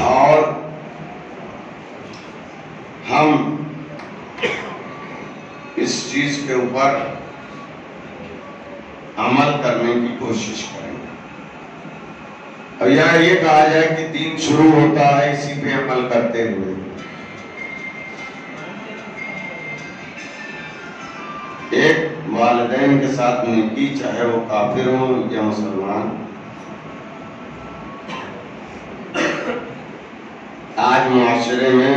اور ہم اس چیز کے اوپر عمل کرنے کی کوشش کریں گے. اور یہ کہا جائے کہ دین شروع ہوتا ہے اسی پہ عمل کرتے ہوئے. ایک والدین کے ساتھ نیکی، چاہے وہ کافر ہوں یا مسلمان. آج معاشرے میں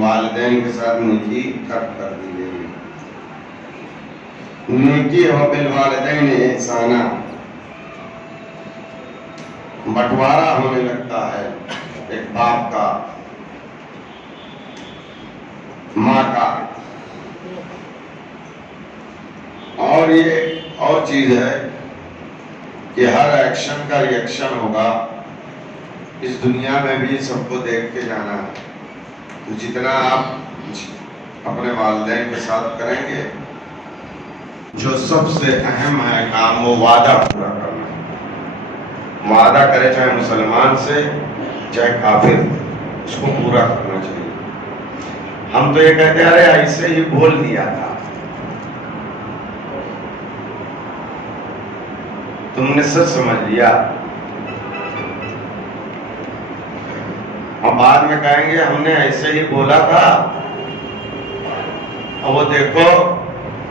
والدین کے ساتھ نیکی ترک کر دی گئی. نیکی ہو بالوالدین احسانا بٹوارا ہونے لگتا ہے ایک باپ کا، ماں کا. اور یہ اور چیز ہے کہ ہر ایکشن کا ریئیکشن ہوگا. اس دنیا میں بھی سب کو دیکھ کے جانا ہے. تو جتنا آپ اپنے والدین کے ساتھ کریں گے، جو سب سے اہم ہے کام وہ وعدہ پورا کرنا ہے. وعدہ کرے چاہے مسلمان سے چاہے کافر، اس کو پورا کرنا چاہیے. ہم تو یہ کہتے ہیں ارے ایسے ہی بول دیا تھا، تم نے سچ سمجھ لیا. اور بعد میں کہیں گے ہم نے ایسے ہی بولا تھا اور وہ دیکھو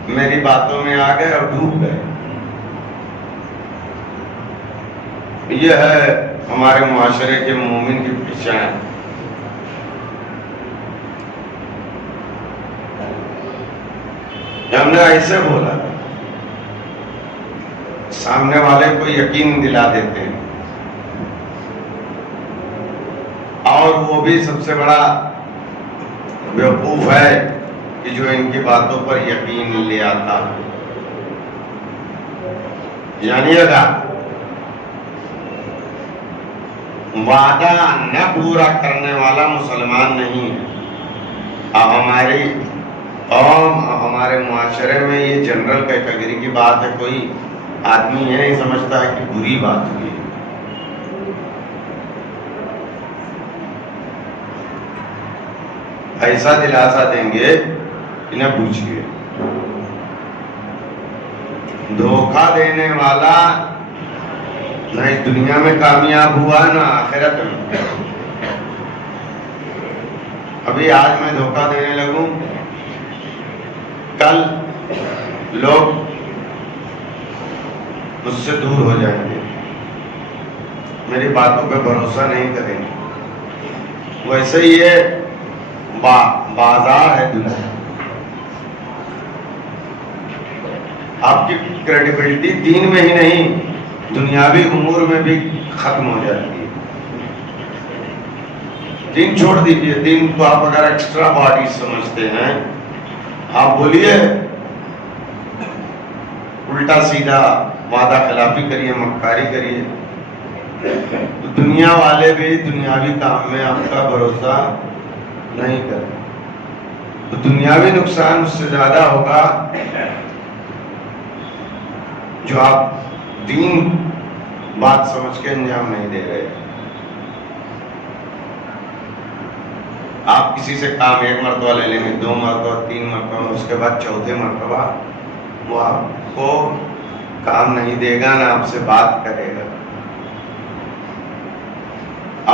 میری باتوں میں آ گئے اور ڈوب گئے. یہ ہے ہمارے معاشرے کے مومن کی پہچان. ہم نے ایسے بولا تھا، سامنے والے کو یقین دلا دیتے ہیں. اور وہ بھی سب سے بڑا بیوقوف ہے کہ جو ان کی باتوں پر یقین لے آتا. جانیے گا، وعدہ نہ پورا کرنے والا مسلمان نہیں ہے. اب ہماری قوم، ہمارے معاشرے میں یہ جنرل کیٹیگری کی بات ہے. کوئی آدمی یہ نہیں سمجھتا ہے کہ بری بات ہوئی. ایسا دلاسا دیں گے کہ نہ پوچھئے. دھوکہ دینے والا نہ اس دنیا میں کامیاب ہوا نہ آخرت میں. ابھی آج میں دھوکہ دینے لگوں، کل لوگ مجھ سے دور ہو جائیں گے، میری باتوں پہ بھروسہ نہیں کریں گے. ویسے یہ بازار ہے دنیا. آپ کی کریڈیبلٹی دین میں ہی نہیں، دنیاوی امور میں بھی ختم ہو جاتی ہے. دین چھوڑ دیجئے. دین کو آپ اگر ایکسٹرا باڈی سمجھتے ہیں، آپ بولیے الٹا سیدھا وعدہ خلافی کریے، مکاری کریے، تو دنیا والے بھی دنیاوی کام میں آپ کا بھروسہ نہیں کریں. تو دنیاوی نقصان اس سے زیادہ ہوگا جو آپ دین بات سمجھ کے انجام نہیں دے رہے. آپ کسی سے کام ایک مرتبہ لے لیں گے، 2 مرتبہ، 3 مرتبہ، اس کے بعد چوتھے مرتبہ وہ آپ کو کام نہیں دے گا، نہ آپ سے بات کرے گا.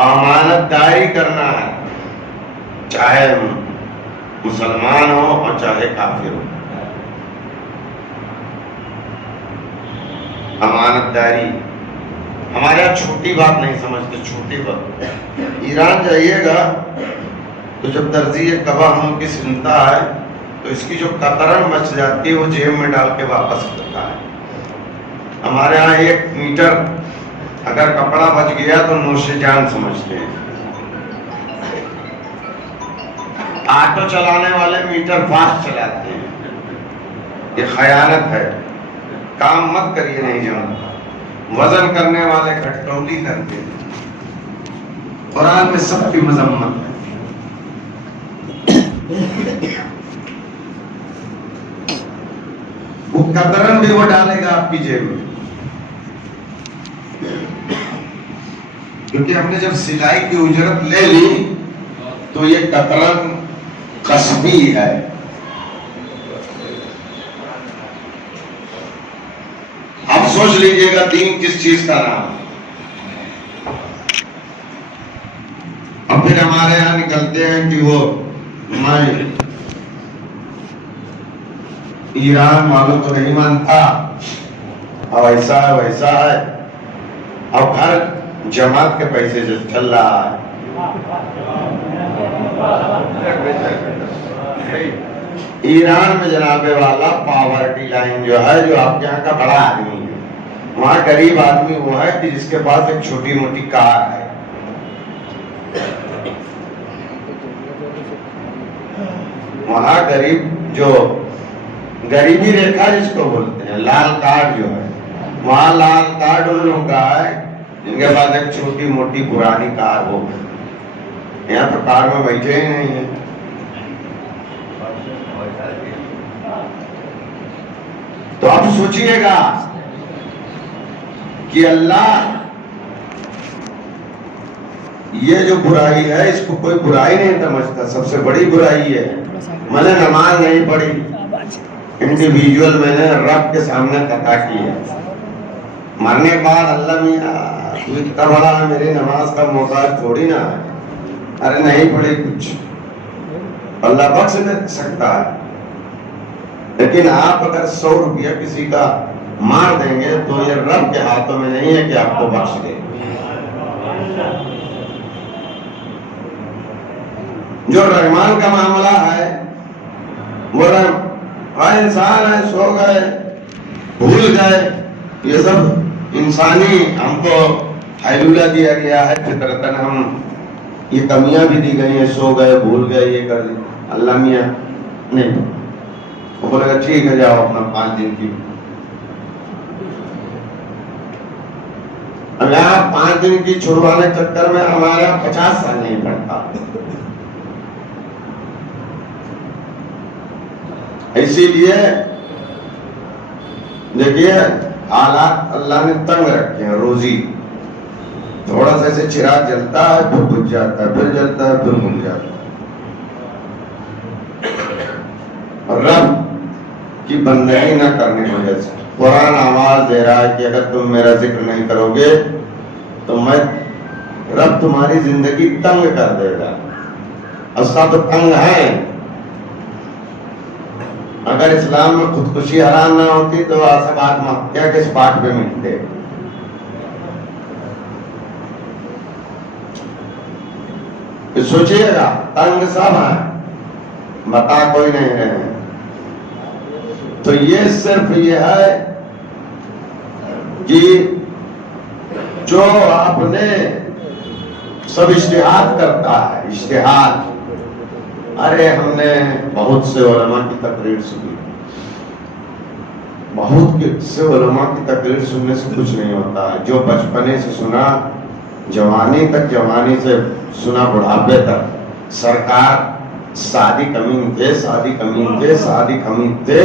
امانت داری کرنا ہے، چاہے مسلمان ہو اور چاہے کافر ہو. امانت داری ہمارے یہاں چھوٹی بات نہیں سمجھتے. چھوٹی بات، ایران جائیے گا تو جب درزی یہ کبا ہم کی سنتا ہے تو اس کی جو قطرن مچ جاتی ہے وہ جیب میں ڈال کے واپس کرتا ہے. ہمارے ہاں 1 میٹر اگر کپڑا بچ گیا تو نوش جان سمجھتے ہیں. آٹو چلانے والے میٹر فاسٹ چلاتے ہیں. یہ خیانت ہے. کام مت کریے نہیں جانتا. وزن کرنے والے گھٹولی کرتے ہیں. قرآن میں سب کی مذمت ہے. وہ قطرن بھی وہ ڈالے گا آپ کی جیب میں. کیونکہ ہم نے جب سلائی کی اجرت لے لی تو یہ قطرن قصبی ہے. اب سوچ لیجئے گا دین کس چیز کا نام. اب پھر ہمارے یہاں نکلتے ہیں کہ وہ میں ایران والوں کو نہیں مانتا، اب ایسا ہے ویسا ہے. اب ہر جماعت کے پیسے جو چل رہا ہے. ایران میں جناب والا پاورٹی لائن جو ہے، جو آپ کے یہاں کا بڑا آدمی ہے، وہاں غریب آدمی وہ ہے کہ جس کے پاس ایک چھوٹی موٹی کار ہے. وہاں غریب جو غریبی ریکھا جس کو بولتے ہیں، لال کارڈ جو ہے، وہاں لال کارڈ ان لوگوں کا ہے جن کے پاس ایک چھوٹی موٹی پرانی کار ہو. یہاں تو کار میں بیٹھے ہی نہیں ہیں. تو اب سوچئے گا کہ اللہ یہ جو برائی ہے اس کو کوئی برائی نہیں سمجھتا، سب سے بڑی برائی ہے. میں نے نماز نہیں پڑھی، انڈیویجول میں نے رب کے سامنے خطا کی ہے. مرنے کے بعد اللہ میاں تو اتنا بڑا میری نماز کا محتاج تھوڑی نہ ہے. ارے نہیں پڑھی کچھ، اللہ بخش دے سکتا ہے. لیکن آپ اگر 100 روپیہ کسی کا مار دیں گے تو یہ رب کے ہاتھوں میں نہیں ہے کہ آپ کو بخش دے. جو رحمان کا معاملہ ہے وہ انسان ہے، سو گئے، بھول گئے، یہ سب انسانی ہم کو حیلولہ دیا گیا ہے. فطرتاً ہم یہ کمیاں بھی دی گئی ہیں، سو گئے، بھول گئے، یہ کر دی. اللہ میاں نہیں، وہ بولے گا ٹھیک ہے جاؤ اپنا 5 دن کی. اب یہاں 5 دن کی چھڑوانے چکر میں ہمارا 50 سال نہیں پڑتا. اسی لیے دیکھیے حالات اللہ نے تنگ رکھے ہیں. روزی تھوڑا سا ایسے چراغ جلتا ہے پھر بجھ جاتا ہے، پھر جلتا ہے پھر بجھ جاتا ہے. رب کی بندگی نہ کرنے کی وجہ سے قرآن آواز دے رہا ہے کہ اگر تم میرا ذکر نہیں کرو گے تو میں رب تمہاری زندگی تنگ کر دے گا. اصلا تو تنگ ہے. اگر اسلام میں خودکشی حرام نہ ہوتی تو سب آتمہتیا کے اسپاٹ پہ ملتے. سوچئے گا تنگ سب ہے، بتا کوئی نہیں رہے. تو یہ صرف یہ ہے کہ جو آپ نے سب اجتہاد کرتا ہے، اجتہاد. ارے ہم نے بہت سے علماء کی تقریر سنی، بہت سے علماء کی تقریر سننے سے کچھ نہیں ہوتا. جو بچپنے سے سنا، جوانی تک، جوانی سے سنا بڑھاپے تک، سرکار صادق امین تھے، صادق امین تھے، صادق امین تھے.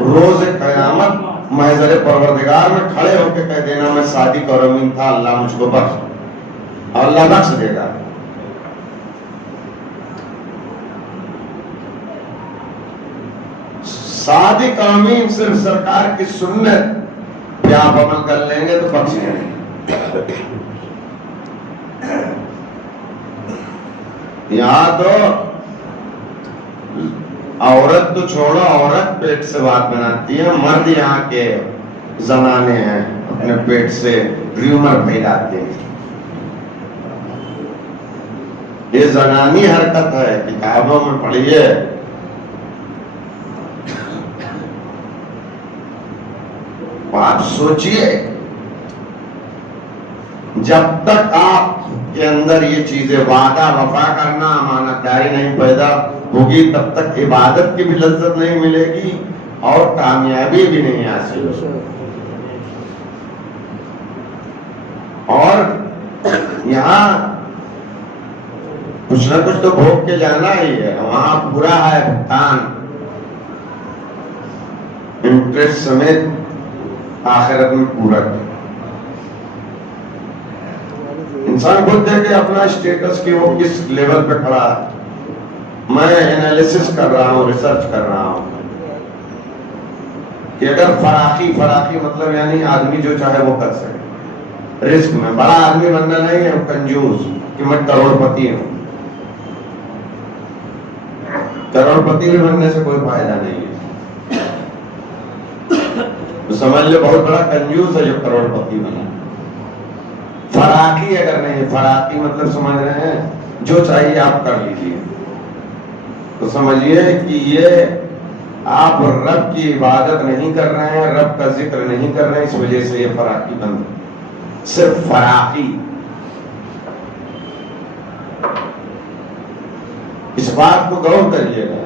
روز قیامت محضر پروردگار میں کھڑے ہو کے کہہ دینا میں صادق اور امین تھا، اللہ مجھ کو بخش، اور اللہ بخش دے گا. صادق امین صرف سرکار کی سنت پہ آپ عمل کر لیں گے تو بخش جائیں گے. یہاں تو عورت تو چھوڑو، عورت پیٹ سے بات بناتی ہے، مرد یہاں کے زنانے ہیں اپنے پیٹ سے ریومر پھیلاتے ہیں. یہ زنانی حرکت ہے، کتابوں میں پڑھیے. آپ سوچئے جب تک آپ کے اندر یہ چیزیں وعدہ وفا کرنا، امانت داری نہیں پیدا ہوگی تب تک عبادت کی بھی لذت نہیں ملے گی اور کامیابی بھی نہیں حاصل ہوگی. اور یہاں کچھ نہ کچھ تو بھوگ کے جانا ہی ہے. وہاں پورا ہے بھگتان، انٹرسٹ سمیت آخرت میں پورا. انسان خود دیکھے اپنا اسٹیٹس کہ وہ کس لیول پہ کھڑا ہے. میں انالیسس کر رہا ہوں, ریسرچ کر رہا ہوں کہ اگر فراخی مطلب یعنی آدمی جو چاہے وہ کر سکے. رزق میں بڑا آدمی بننا نہیں ہے, کنجوس کہ میں کروڑ پتی ہوں. کروڑ پتی بھی بننے سے کوئی فائدہ نہیں ہے. تو سمجھ لو بہت بڑا کنجوس ہے جو کروڑ پتی بنا. فراخی اگر نہیں, فراخی مطلب سمجھ رہے ہیں جو چاہیے آپ کر لیجیے. تو سمجھیے کہ یہ آپ رب کی عبادت نہیں کر رہے ہیں, رب کا ذکر نہیں کر رہے ہیں, اس وجہ سے یہ فراخی بند ہے. صرف فراخی. اس بات کو غور کریے گا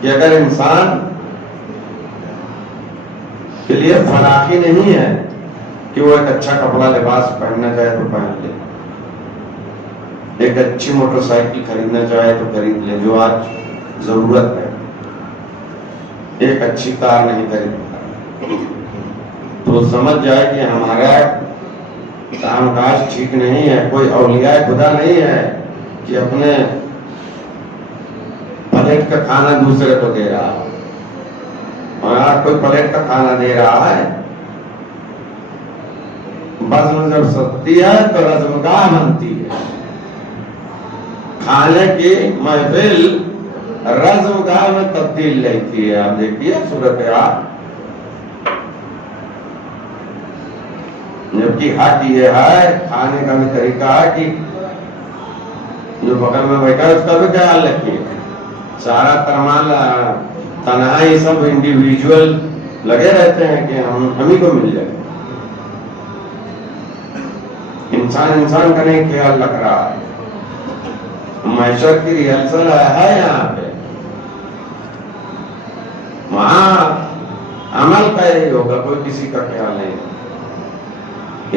کہ اگر انسان کے لیے فراخی نہیں ہے کہ وہ ایک اچھا کپڑا لباس پہننا چاہے تو پہن لے, ایک اچھی موٹر سائیکل خریدنا چاہے تو خرید لے جو آج ضرورت ہے, ایک اچھی کار نہیں خرید تو سمجھ جائے کہ ہمارا کام کاج ٹھیک نہیں ہے. کوئی اولیاء خدا نہیں ہے کہ اپنے پلیٹ کا کھانا دوسرے کو دے رہا ہے, اور کوئی پلیٹ کا کھانا دے رہا ہے. بزم جب سکتی ہے تو رزمگاہ بنتی ہے. کھانے کی محفل رزمگاہ میں تبدیل لیتی ہے. آپ دیکھیے صورتحال. جبکہ حق یہ ہے, کھانے کا بھی طریقہ ہے کہ جو بغل میں بیٹھا ہے اس کا بھی خیال رکھیے. سارا ترمال تنہائی سب انڈیویجول لگے رہتے ہیں کہ ہم ہی کو مل جائے. انسان کا نہیں خیال رکھ رہا ہے. معیشت کی ریہرسل ہے یہاں پہ, وہاں عمل کا ہی ہوگا, کوئی کسی کا خیال نہیں.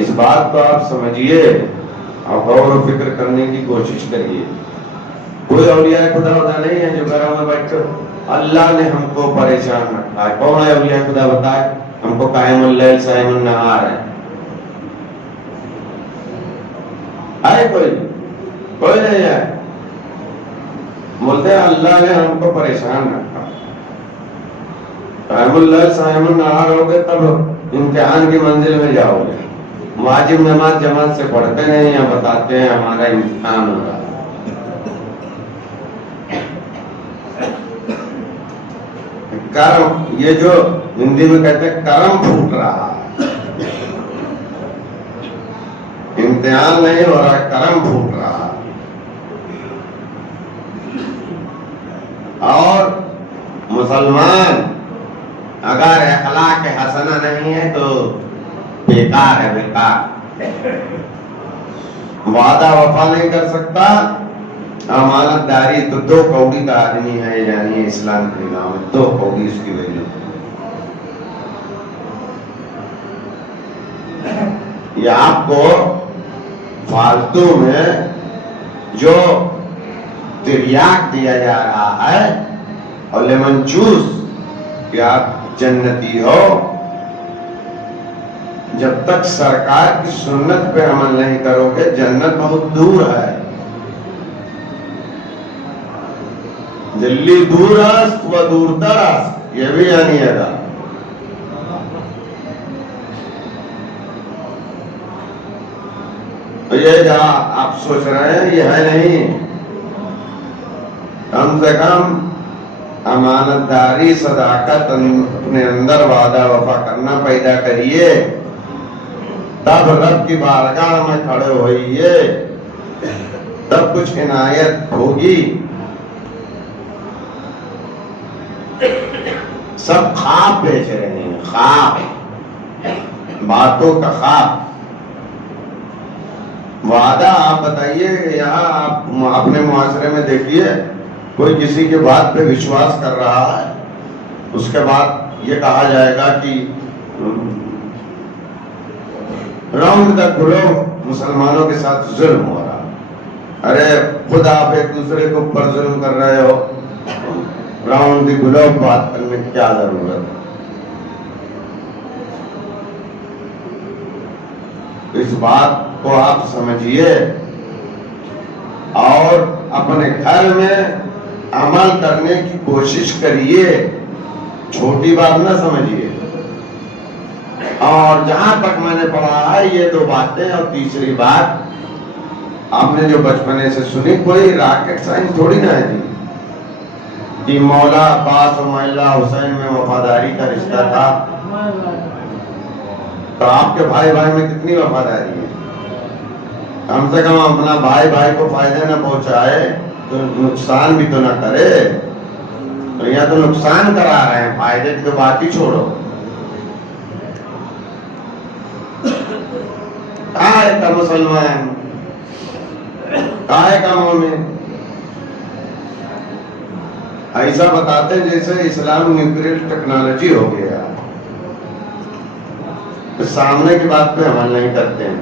اس بات کو آپ سمجھیے اور غور و فکر کرنے کی کوشش کریے. کوئی اولیاء خدا نہیں ہے جو گھروں میں بیٹھ کر اللہ نے ہم کو پریشان رکھا ہے. کون ہے اولیاء خدا بتائے ہم کو؟ قائم اللیل صائم النہار ہے. کوئی نہیں ہے. بولتے ہیں اللہ نے ہم کو پریشان رکھا. قائم اللیل صائم النہار ہوگے تب امتحان کی منزل میں جاؤ گے. واجب نماز جماعت سے پڑھتے نہیں ہیں, بتاتے ہیں ہمارا امتحان ہو رہا. کرم, یہ جو ہندی میں کہتے ہیں کرم پھوٹ رہا ہے. امتحان نہیں ہو رہا ہے, کرم پھوٹ رہا ہے. اور مسلمان اگر اخلاق حسنہ نہیں ہے تو بیکار ہے, بیکار. وعدہ وفا نہیں کر سکتا, امانت داری تو 2 کوڑی کا آدمی ہے. یعنی اسلام کے نام میں 2 کوڑی اس کی ویلیو. یہ آپ کو فالتو میں جو تریاک دیا جا رہا ہے اور لیمن جوس کہ آپ جنتی ہو, جب تک سرکار کی سنت پہ عمل نہیں کرو گے جنت بہت دور ہے. دلی دور است و دورتر است, یہ بھی یعنی ہے. یہ جہاں آپ سوچ رہے ہیں یہ ہے نہیں. کم سے کم امانت داری, صداقت اپنے اندر وعدہ وفا کرنا پیدا کریے, تب رب کی بارگاہ میں کھڑے ہوئیے, تب کچھ عنایت ہوگی. سب خواب بیچ رہے ہیں, خواب, باتوں کا خواب. وعدہ آپ بتائیے, یہاں آپ اپنے معاشرے میں دیکھیے کوئی کسی کے بات پہ وشواس کر رہا ہے, اس کے بعد یہ کہا جائے گا کہ راؤنڈ دا گلوب مسلمانوں کے ساتھ ظلم ہو رہا. ارے خود آپ ایک دوسرے کے اوپر ظلم کر رہے ہو, راؤنڈ دی گلوب بات کرنے کی کیا ضرورت ہے؟ تو اس بات کو آپ سمجھیے اور اپنے گھر میں عمل کرنے کی کوشش کریے، چھوٹی بات نہ سمجھیے۔ اور جہاں تک میں نے پڑھا ہے یہ دو باتیں، اور تیسری بات آپ نے جو بچپنے سے سنی، کوئی راکٹ سائنس تھوڑی نہ ہے جی کہ مولا عباس اور مولا حسین میں وفاداری کا رشتہ تھا، تو آپ کے بھائی بھائی میں کتنی وفاداری ہے؟ کم سے کم اپنا بھائی بھائی کو فائدہ نہ پہنچائے تو نقصان بھی تو نہ کرے، تو یہاں تو نقصان کرا رہے ہیں، فائدے کی تو بات ہی چھوڑو۔ کائے کا مسلمان، کائے کا مومن، ایسا بتاتے ہیں جیسے اسلام نیوکلیئر ٹیکنالوجی ہو گیا، سامنے کی بات پہ عمل نہیں کرتے ہیں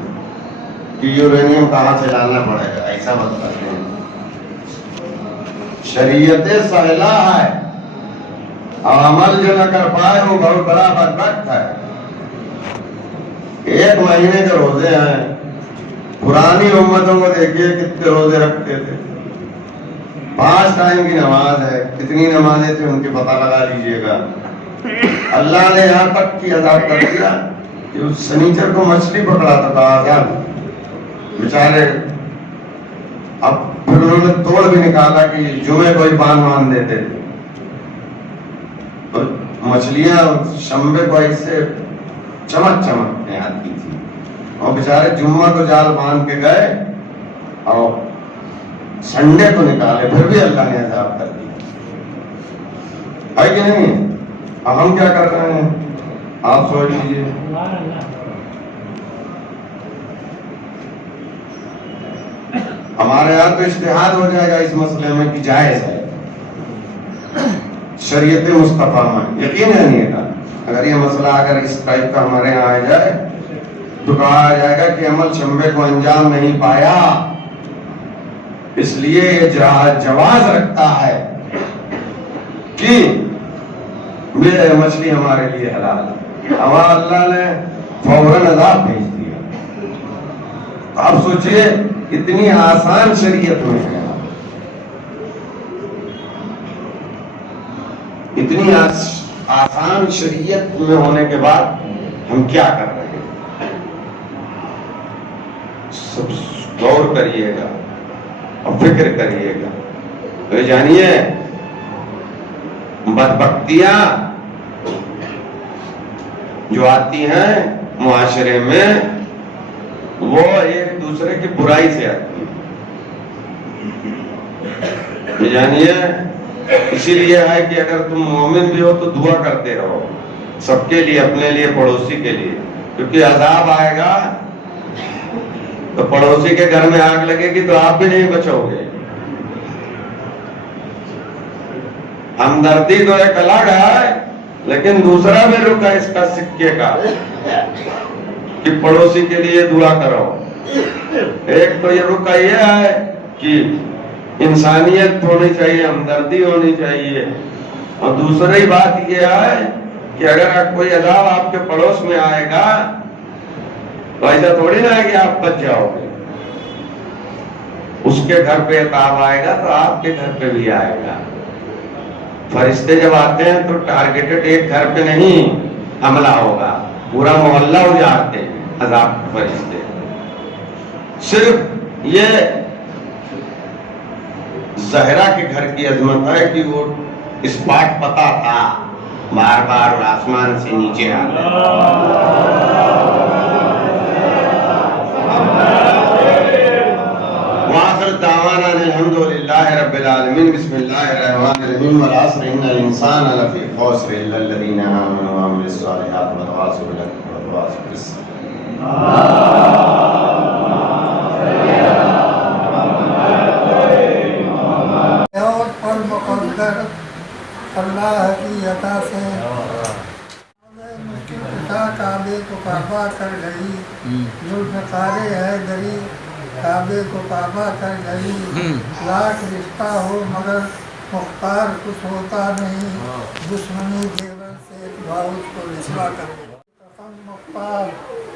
کہ یورینیم کہاں سے لانا پڑے گا، ایسا بتاتے ہیں۔ شریعت سہلا ہے اور عمل جو نہ کر پائے وہ بہت بڑا بدبخت ہے۔ 1 مہینے کے روزے ہیں، پرانی امتوں کو دیکھیے کتنے روزے رکھتے تھے، 5 ٹائم کی نماز ہے، کتنی نمازیں تھیں ان کی پتہ لگا لیجئے گا۔ اللہ نے یہاں تک کی عذاب کر دیا کہ اس سنیچر کو مچھلی پکڑا تھا آزاد بیچارے، اب پھر انہوں نے توڑ بھی نکالا کہ جمعے کو ہی باندھ دیتے تھے، تو مچھلیاں شنبے کو ایسے چمک چمک آتی تھی، اور بیچارے جمعہ کو جال باندھ کے گئے اور سنڈے کو نکالے، پھر بھی اللہ نے عذاب کر دیا ہے کہ نہیں؟ اب ہم کیا کر رہے ہیں آپ سوچ لیجیے۔ ہمارے یہاں تو اجتہاد ہو جائے گا اس مسئلے میں کہ جائز ہے، شریعت مصطفیٰ میں یقین ہے نہیں تھا۔ اگر یہ مسئلہ اگر اس ٹائپ کا ہمارے یہاں آ جائے تو کہا جائے گا کہ عمل شنبے کو انجام نہیں پایا، اس لیے یہ جواز رکھتا ہے کہ یہ مچھلی ہمارے لیے حلال ہے، ہمارا اللہ نے فوراً عذاب بھیج دیا۔ آپ سوچئے اتنی آسان شریعت میں ہے، اتنی آسان شریعت میں ہونے کے بعد ہم کیا کر رہے ہیں؟ سب غور کریے گا اور فکر کریے گا، تو جانیے بدبختیاں جو آتی ہیں معاشرے میں وہ ایک دوسرے کی برائی سے آتی ہے، جانیے اسی لیے ہے کہ اگر تم مومن بھی ہو تو دعا کرتے رہو سب کے لیے، اپنے لیے، پڑوسی کے لیے، کیونکہ عذاب آئے گا تو پڑوسی کے گھر میں آگ لگے گی تو آپ بھی نہیں بچو گے۔ ہمدردی تو ایک الگ ہے، لیکن دوسرا بھی رکا اس کا سکے کا کہ پڑوسی کے لیے دعا کرو۔ ایک تو یہ رکا یہ ہے کہ انسانیت ہونی چاہیے، ہمدردی ہونی چاہیے، اور دوسری بات یہ ہے کہ اگر کوئی عذاب آپ کے پڑوس میں آئے گا تو ایسا تھوڑی نہ ہے کہ آپ بچ جاؤ گے، اس کے گھر پہ عذاب آئے گا تو آپ کے گھر پہ بھی آئے گا۔ فرشتے جب آتے ہیں تو ٹارگیٹڈ ایک گھر پہ نہیں حملہ ہوگا، پورا محلہ اجاڑتے ہیں عذاب کے فرشتے۔ صرف یہ زہرا کے گھر کی عظمت ہے کہ وہ اسپاٹ پتا تھا، بار بار آسمان سے نیچے آ گئے۔ وآخر دعوانا الحمدللہ رب العالمین۔ بسم اللہ الرحمن الرحیم۔ والعصر ان الانسان لفی خسر الا الذین آمنوا وعملوا الصالحات وتواصوا بالحق وتواصوا بالصبر۔ اللہ کی عطا سے مشکل کشا کعبے کو کعبہ کر گئی، ذوالفقار حیدری کعبے کو کعبہ کر گئی، لاکھ رشتہ ہو مگر مختار کچھ ہوتا نہیں، دشمنی دیور سے بھاؤ کو رسوا کر گئی۔ قسم مختار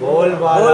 بول بالا